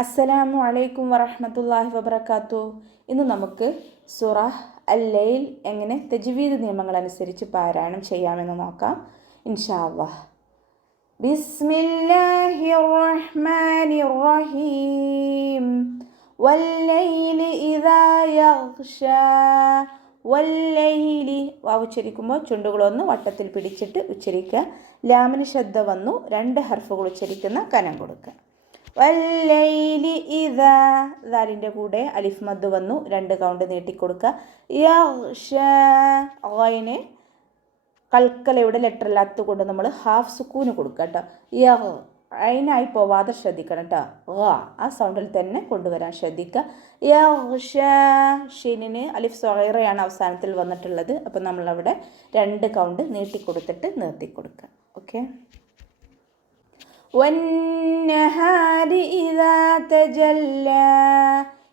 അസ്സലാമു അലൈക്കും വറഹ്മത്തുള്ളാഹി വബറകാതുഹു. ഇന്ന് നമുക്ക് സൂറ അൽ-ലൈൽ എങ്ങനെ തജ്വീദ് നിയമങ്ങൾ അനുസരിച്ച് പാരായണം ചെയ്യാമെന്ന് നോക്കാം ഇൻഷാ അല്ലാഹ്. ബിസ്മില്ലാഹിർ റഹ്മാനിർ റഹീം. വല്ലൈലി ഇദാ യഗ്ഷാ. വല്ലൈലി വാവ് ഉച്ചരിക്കുമ്പോൾ ചുണ്ടുകളൊന്ന് വട്ടത്തിൽ പിടിച്ചിട്ട് ഉച്ചരിക്കുക. ലാമിന് ശബ്ദ വന്നു 2 ഹർഫുകൾ ഉച്ചരിക്കുന്ന കനം കൊടുക്കുക. വല്ലൈലി ഇദാ ദാലിൻ്റെ കൂടെ അലിഫ് മദ് വന്നു 2 കൗണ്ട് നീട്ടിക്കൊടുക്കുക. യഗ്ഷാ ഗൈന് കൽക്കലയുടെ ലെറ്റർ അല്ലാത്തത് കൊണ്ട് നമ്മൾ ഹാഫ് സുക്കൂന് കൊടുക്കുക കേട്ടോ. യഗ് അയിനായി പോവാതെ ശ്രദ്ധിക്കണം കേട്ടോ. ആ സൗണ്ടിൽ തന്നെ കൊണ്ടുവരാൻ ശ്രദ്ധിക്കുക. യഗ്ഷാ ഷീനിന് അലിഫ് സ്വഗൈറയാണ് അവസാനത്തിൽ വന്നിട്ടുള്ളത്. അപ്പം നമ്മളവിടെ 2 കൗണ്ട് നീട്ടിക്കൊടുത്തിട്ട് നിർത്തിക്കൊടുക്കുക. ഓക്കെ. വന്നഹാരി ഇദാ തജല്ലാ.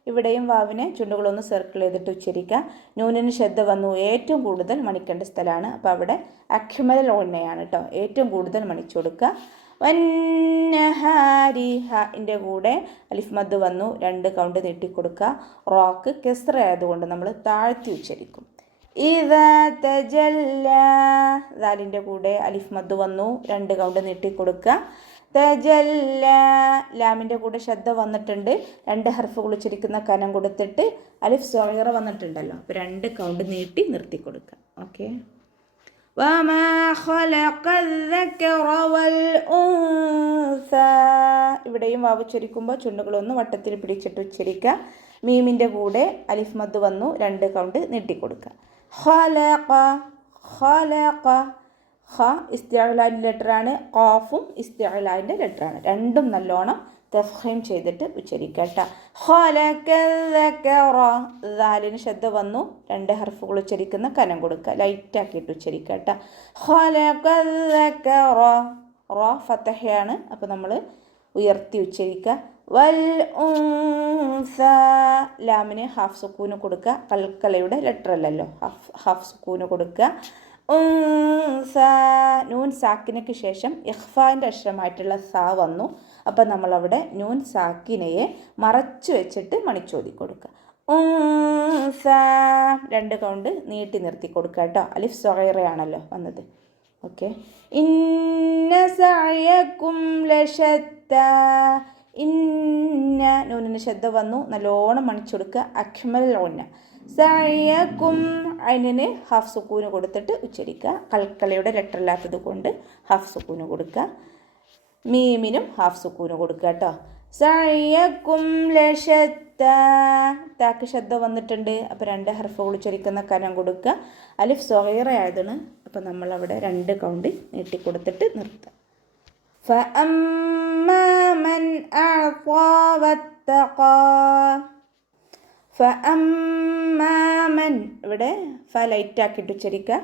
ഇവിടെയും വാവിനെ ചുണ്ടുകളൊന്ന് സർക്കിൾ ചെയ്തിട്ട് ഉച്ചരിക്കുക. നൂനിന് ശബ്ദ വന്നു ഏറ്റവും കൂടുതൽ മണിക്കേണ്ട സ്ഥലമാണ്. അപ്പോൾ അവിടെ അഖ്മൽ ഓന്നയാണ് കേട്ടോ. ഏറ്റവും കൂടുതൽ മണിച്ചു കൊടുക്കുക. വന്നഹാരി ഹാൻ്റെ കൂടെ അലിഫ് മദ് വന്നു 2 കൗണ്ട് നീട്ടിക്കൊടുക്കുക. റോക്ക് കെസ്റ ആയതുകൊണ്ട് നമ്മൾ താഴ്ത്തി ഉച്ചരിക്കും. ഇദാ തജല്ലാ ദാലിൻ്റെ കൂടെ അലിഫ് മദ് വന്നു 2 കൗണ്ട് നീട്ടിക്കൊടുക്കുക. തജല്ല ലാമിൻ്റെ കൂടെ ശബ്ദ വന്നിട്ടുണ്ട് 2 ഹർഫുകൾ ഉച്ചരിക്കുന്ന കനം കൊടുത്തിട്ട് അലിഫ് സ്വഗൈറ വന്നിട്ടുണ്ടല്ലോ. അപ്പോൾ 2 കൗണ്ട് നീട്ടി നിർത്തി കൊടുക്കുക. ഓക്കെ. വമാ ഖലഖൽ ദക്കറ വൽ ഉൻസ. ഇവിടെയും വാവ് ഉച്ചരിക്കുമ്പോൾ ചുണ്ടുകളൊന്ന് വട്ടത്തിൽ പിടിച്ചിട്ട് ഉച്ചരിക്കുക. മീമിൻ്റെ കൂടെ അലിഫ് മദ് വന്നു 2 കൗണ്ട് നീട്ടിക്കൊടുക്കുക. ഖലഖ ഖലഖ ഖ ഇസ്തിഅലാൻ്റെ ലെറ്ററാണ്. ഖാഫും ഇസ്തിഅലാൻ്റെ ലെറ്ററാണ്. രണ്ടും നല്ലോണം തഫ്ഖീം ചെയ്തിട്ട് ഉച്ചരിക്കട്ട. ഖലഖൽ ദക്കറ ദാലിന് ശബ്ദ വന്നു 2 ഹർഫുകൾ ഉച്ചരിക്കുന്ന കനം കൊടുക്കുക. ലൈറ്റാക്കിയിട്ട് ഉച്ചരിക്കട്ട. ഖലഖൽ ദക്കറ റ ഫതഹയാണ്. അപ്പോൾ നമ്മൾ ഉയർത്തി ഉച്ചരിക്കുക. വൽ ഉൻസ ലാമിന് ഹാഫ് സുക്കൂന് കൊടുക്കുക. കൽക്കലയുടെ ലെറ്റർ അല്ലല്ലോ. ഹാഫ് സുക്കൂന് കൊടുക്കുക. ഉൻസ നൂൻ സാക്കിനയ്ക്ക് ശേഷം ഇഖ്ഫാൻ്റെ അക്ഷരമായിട്ടുള്ള സാ വന്നു. അപ്പം നമ്മളവിടെ നൂൻ സാക്കിനയെ മറച്ചു വെച്ചിട്ട് മണിച്ചോതി കൊടുക്കുക. ഉൻസ 2 കൗണ്ട് നീട്ടി നിർത്തി കൊടുക്കുക കേട്ടോ. അലിഫ് സ്വഗൈറയാണല്ലോ വന്നത്. ഓക്കെ. ഇന്ന സഅയകും ലശത്താ. ഇന്ന നൂനിന് ശബ്ദ വന്നു നല്ലോണം മണിച്ചു കൊടുക്കുക. അഖ്മൽ ഓന്ന. സഅയകും അതിന് ഹാഫ് സുക്കൂന് കൊടുത്തിട്ട് ഉച്ചരിക്കുക. കൽക്കലയുടെ ലെറ്റർ ഇല്ലാത്തത് കൊണ്ട് ഹാഫ് സുക്കൂന് കൊടുക്കുക. മീമിനും ഹാഫ് സുക്കൂന് കൊടുക്കുക കേട്ടോ. സഅയകും ലശത്താ താക്ക് ശബ്ദ വന്നിട്ടുണ്ട്. അപ്പോൾ 2 ഹർഫുകൾ ഉച്ചരിക്കുന്ന കനം കൊടുക്കുക. അലിഫ് സ്വഗൈറ ആയതാണ്. അപ്പോൾ നമ്മളവിടെ 2 കൗണ്ട് നീട്ടിക്കൊടുത്തിട്ട് നിർത്തുക. ഫഅമ്മാ മൻ അഅ്താ വത്തഖാ. ഫഅമ്മാമൻ ഇവിടെ ഫ ലൈറ്റാക്കിയിട്ട് ഉച്ചരിക്കുക.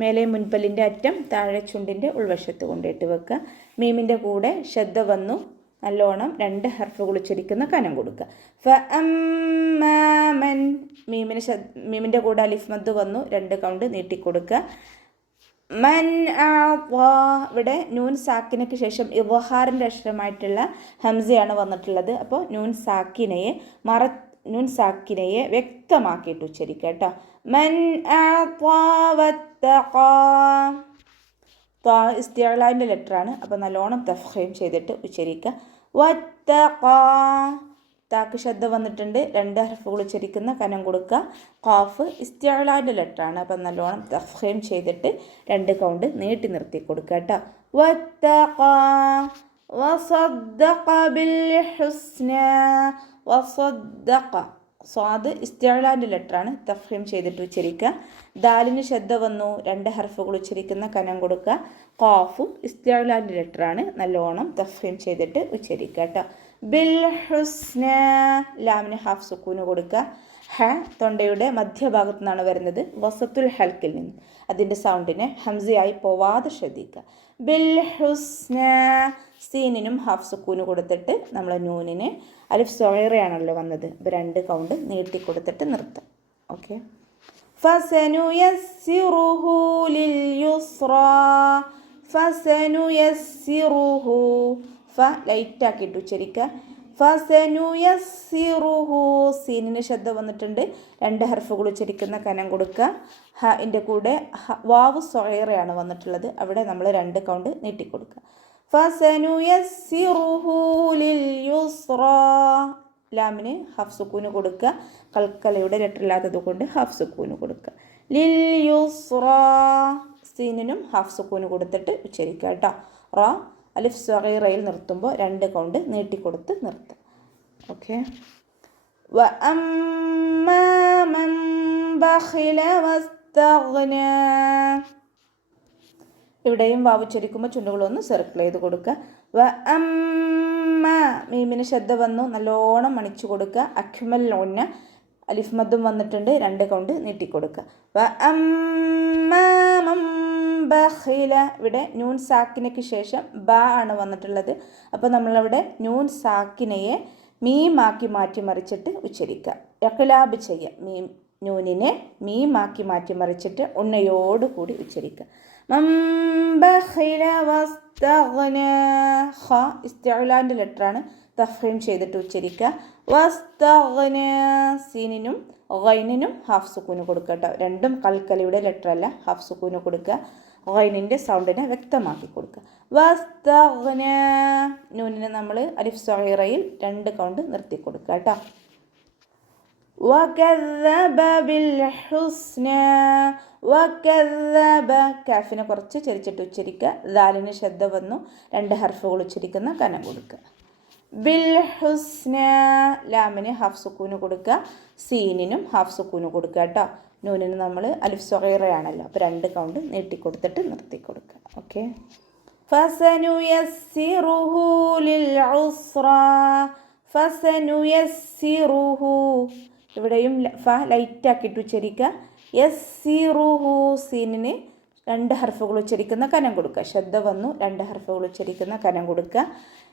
മേലെ മുൻപല്ലിൻ്റെ അറ്റം താഴെ ചുണ്ടിൻ്റെ ഉൾവശത്ത് കൊണ്ടിട്ട് വെക്കുക. മീമിൻ്റെ കൂടെ ശബ്ദ വന്നു നല്ലോണം 2 ഹർഫുകൾ ഉച്ചരിക്കുന്ന കനം കൊടുക്കുക. ഫഅമ്മാമൻ മീമിൻ്റെ കൂടെ അലിഫ് മദ് വന്നു 2 കൗണ്ട് നീട്ടിക്കൊടുക്കുക. മൻ അഅ്താ ഇവിടെ നൂൻ സാക്കിനയ്ക്ക് ശേഷം ഇദ്ഹാറിൻ്റെ അക്ഷരമായിട്ടുള്ള ഹംസയാണ് വന്നിട്ടുള്ളത്. അപ്പോൾ നൂൻ സാക്കിനയെ വ്യക്തമാക്കിയിട്ട് ഉച്ചരിക്കുക കേട്ടോ. മൻ അഅ്താ വത്തഖാ ത്വാ ഇസ്തിഅലാൻ്റെ ലെറ്ററാണ്. അപ്പോൾ നല്ലോണം തഫ്ഖീം ചെയ്തിട്ട് ഉച്ചരിക്കുക. വത്തഖാ താക്ക് ശബ്ദ വന്നിട്ടുണ്ട് 2 ഹർഫുകൾ ഉച്ചരിക്കുന്ന കനം കൊടുക്കുക. ഖാഫ് ഇസ്തിഅലാൻ്റെ ലെറ്ററാണ്. അപ്പം നല്ലോണം തഫ്ഖീം ചെയ്തിട്ട് 2 കൗണ്ട് നീട്ടി നിർത്തി കൊടുക്കുക കേട്ടോ. വത്തഖാ വസദ്ദഖ ബിൽ ഹുസ്നാ. വസദ്ദഖ സ്വാദ് ഇസ്തിഅലാൻ്റെ ലെറ്ററാണ്. തഫ്ഖീം ചെയ്തിട്ട് ഉച്ചരിക്കുക. ദാലിന് ശബ്ദ വന്നു 2 ഹർഫുകൾ ഉച്ചരിക്കുന്ന കനം കൊടുക്കുക. ഖാഫും ഇസ്തിഅലാൻ്റെ ലെറ്ററാണ്. നല്ലോണം തഫ്ഖീം ചെയ്തിട്ട് ഉച്ചരിക്കുക കേട്ടോ. ബിൽ ഹുസ്ന ലാമിന് ഹാഫ് സുക്കൂന് കൊടുക്കുക. ഹ തൊണ്ടയുടെ മധ്യഭാഗത്തു നിന്നാണ് വരുന്നത്. വസത്തുൽ ഹൽക്കിൽ നിന്ന് അതിൻ്റെ സൗണ്ടിനെ ഹംസയായി പോവാതെ ശ്രദ്ധിക്കുക. ബിൽ ഹുസ്ന സീനിനും ഹാഫ് സുക്കൂന് കൊടുത്തിട്ട് നമ്മൾ നൂനിന് അലിഫ് സ്വഗൈറയാണല്ലോ വന്നത്. അപ്പോൾ 2 കൗണ്ട് നീട്ടി കൊടുത്തിട്ട് നിർത്താം. ഓക്കെ. ഫസനുയസ്സിറുഹു ലിൽ യുസ്റാ. ഫസനുയസ്സിറുഹു ഫ ലൈറ്റാക്കിയിട്ട് ഉച്ചരിക്കുക. ഫസനുയസ്സിറുഹു സീനിന് ശബ്ദ വന്നിട്ടുണ്ട്, 2 ഹർഫുകൾ ഉച്ചരിക്കുന്ന കനം കൊടുക്കുക. ഹിൻ്റെ കൂടെ വാവ് സ്വഗീറയാണ് വന്നിട്ടുള്ളത്, അവിടെ നമ്മൾ 2 കൗണ്ട് നീട്ടിക്കൊടുക്കുക. ഫസനുയസ്സിറുഹു ലിൽ യുസ്റാ ലാമിന് ഹാഫ് സുക്കൂന് കൊടുക്കുക, കൽക്കലയുടെ ലെറ്ററില്ലാത്തത് കൊണ്ട് ഹാഫ് സുക്കൂന് കൊടുക്കുക. ലിൽ യുസ്റാ സീനിനും ഹാഫ് സുക്കൂന് കൊടുത്തിട്ട് ഉച്ചരിക്കുക കേട്ടോ. റ അലിഫ് സ്വഗീറയിൽ നിർത്തുമ്പോൾ 2 കൗണ്ട് നീട്ടിക്കൊടുത്ത് നിർത്തുക. ഓക്കെ. വഅമ്മാ മൻ ബഖില വസ്തഗ്ന ഇവിടെയും വാവ് ഉച്ചരിക്കുമ്പോൾ ചുണ്ടുകളൊന്ന് സർക്കിൾ ചെയ്ത് കൊടുക്കുക. വഅമ്മ മീമിന് ശബ്ദ വന്നു, നല്ലോണം മണിച്ചു കൊടുക്കുക. അക്മൽ ഉന്ന അലിഫ് മദ്ദും വന്നിട്ടുണ്ട്, 2 കൗണ്ട് നീട്ടിക്കൊടുക്കുക. വഅമ്മ മൻ ബഖില ഇവിടെ നൂൻ സാക്കിനയ്ക്ക് ശേഷം ബ ആണ് വന്നിട്ടുള്ളത്, അപ്പോൾ നമ്മളവിടെ നൂൻ സാക്കിനയെ മീമാക്കി മാറ്റി മറിച്ചിട്ട് ഉച്ചരിക്കുക. ഇഖ്ലാബ് ചെയ്യുക, മീം നൂനിനെ മീമാക്കി മാറ്റി മറിച്ചിട്ട് ഉണ്ണയോട് കൂടി ഉച്ചരിക്കുക. മൻ ബഖില വസ്തഗ്ന ഖ ഇസ്തിഅലാൻ്റെ ലെറ്ററാണ്, തഫ്ഹീം ചെയ്തിട്ട് ഉച്ചരിക്കുക. വസ്തഗ്ന സീനിനും ഗൈനിനും ഹാഫ് സുക്കൂന് കൊടുക്കുക കേട്ടോ. 2ഉം കൽക്കലയുടെ ലെറ്റർ അല്ല, ഹാഫ് സുക്കൂന് കൊടുക്കുക. ഗൈനിൻ്റെ സൗണ്ടിനെ വ്യക്തമാക്കി കൊടുക്കുക. വസ്തഗ്ന നൂനിനെ നമ്മൾ അലിഫ് സ്വഗീറയിൽ 2 കൗണ്ട് നിർത്തി കൊടുക്കുക കേട്ടോ. വകദ്ദബ ബിൽ ഹുസ്ന വകദ്ദബ കാഫിനെ കുറച്ച് ചരിച്ചിട്ട് ഉച്ചരിക്കുക. ദാലിന് ശബ്ദ വന്നു, 2 ഹർഫുകൾ ഉച്ചരിക്കുന്ന കനം കൊടുക്കുക. ബിൽ ഹുസ്ന ലാമിന് ഹാഫ് സുക്കൂന് കൊടുക്കുക, സീനിനും ഹാഫ് സുക്കൂന് കൊടുക്കുക കേട്ടോ. നൂനിന് നമ്മൾ അലിഫ് സ്വഗീറയാണല്ലോ, അപ്പോൾ 2 കൗണ്ട് നീട്ടിക്കൊടുത്തിട്ട് നിർത്തി കൊടുക്കുക. ഓക്കെ. ഫസനുയസ്സിറുഹു ലിൽ ഉസ്റാ ഫസനുയസ്സിറുഹു ഇവിടെയും ഫ ലൈറ്റ് ആക്കിയിട്ട് ഉച്ചരിക്കുക. യസ്സിറുഹു സീനിന് 2 ഹർഫുകൾ ഉച്ചരിക്കുന്ന കനം കൊടുക്കുക. ശബ്ദ വന്നു, 2 ഹർഫുകൾ ഉച്ചരിക്കുന്ന കനം കൊടുക്കുക.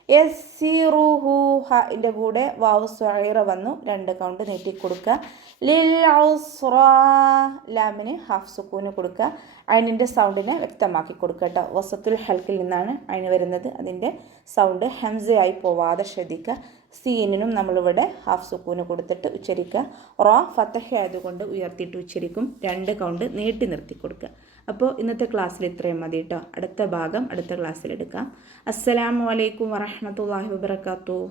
യസ്സിറുഹു ഹിൻ്റെ കൂടെ വാവ് സ്വഗീറ വന്നു, 2 കൗണ്ട് നീട്ടിക്കൊടുക്കുക. ലിൽ ഉസ്റാ ലാമിന് ഹാഫ് സുക്കൂന് കൊടുക്കുക. അയിനിൻ്റെ സൗണ്ടിനെ വ്യക്തമാക്കി കൊടുക്കുക കേട്ടോ. വസത്തുൽ ഹൽക്കിൽ നിന്നാണ് അയിന് വരുന്നത്, അതിൻ്റെ സൗണ്ട് ഹംസയായി പോവാതെ ശ്രദ്ധിക്കുക. സീനിനും നമ്മളിവിടെ ഹാഫ് സുക്കൂന് കൊടുത്തിട്ട് ഉച്ചരിക്കുക. റ ഫതഹ ആയതുകൊണ്ട് ഉയർത്തിയിട്ട് ഉച്ചരിക്കും, 2 കൗണ്ട് നീട്ടി നിർത്തി കൊടുക്കുക. അപ്പോൾ ഇന്നത്തെ ക്ലാസ്സിൽ ഇത്രയും മതി കേട്ടോ. അടുത്ത ഭാഗം അടുത്ത ക്ലാസ്സിൽ എടുക്കാം. അസ്സലാമു അലൈക്കും വറഹ്മത്തുള്ളാഹി വബറകാതുഹു.